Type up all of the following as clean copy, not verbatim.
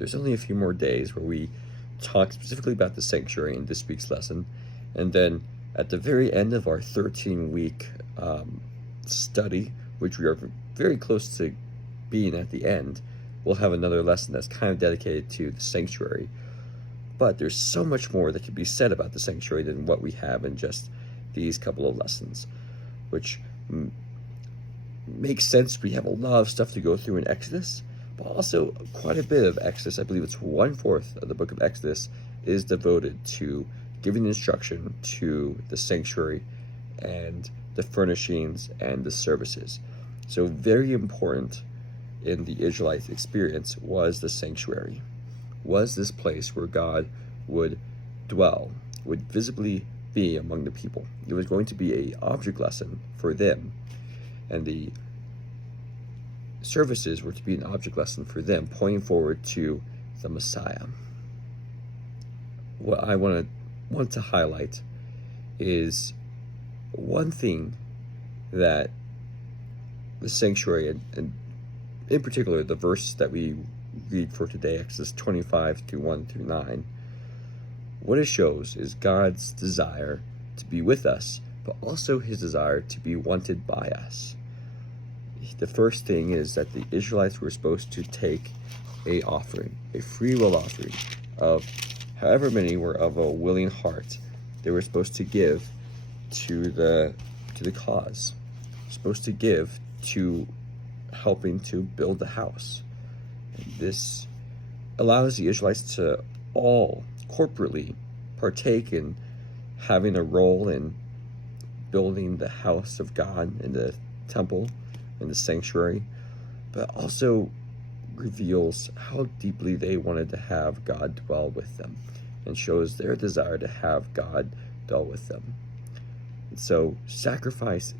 there's only a few more days where we talk specifically about the sanctuary in this week's lesson. And then at the very end of our 13-week study, which we are very close to being at the end, we'll have another lesson that's kind of dedicated to the sanctuary. But there's so much more that can be said about the sanctuary than what we have in just these couple of lessons, which makes sense. We have a lot of stuff to go through in Exodus, but also quite a bit of Exodus. I believe it's 1/4 of the book of Exodus is devoted to giving instruction to the sanctuary and the furnishings and the services. So very important in the Israelite experience was the sanctuary, was this place where God would dwell, would visibly be among the people. It was going to be an object lesson for them, and the services were to be an object lesson for them, pointing forward to the Messiah. What I want to highlight is one thing that the sanctuary, and in particular the verse that we read for today, Exodus 25:1-9, what it shows is God's desire to be with us, but also his desire to be wanted by us. The first thing is that the Israelites were supposed to take a offering, a free will offering of however many were of a willing heart. They were supposed to give to the cause, supposed to give to helping to build the house. And this allows the Israelites to all corporately partake in having a role in building the house of God in the temple, in the sanctuary, but also reveals how deeply they wanted to have God dwell with them, and shows their desire to have God dwell with them. And so sacrifice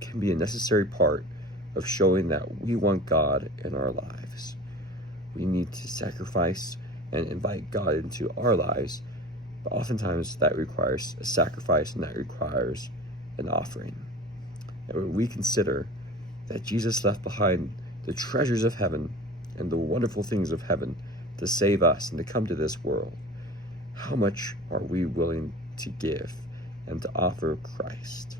can be a necessary part of showing that we want God in our lives. We need to sacrifice and invite God into our lives, but oftentimes that requires a sacrifice, and that requires an offering. And when we consider that Jesus left behind the treasures of heaven and the wonderful things of heaven to save us and to come to this world, how much are we willing to give and to offer Christ?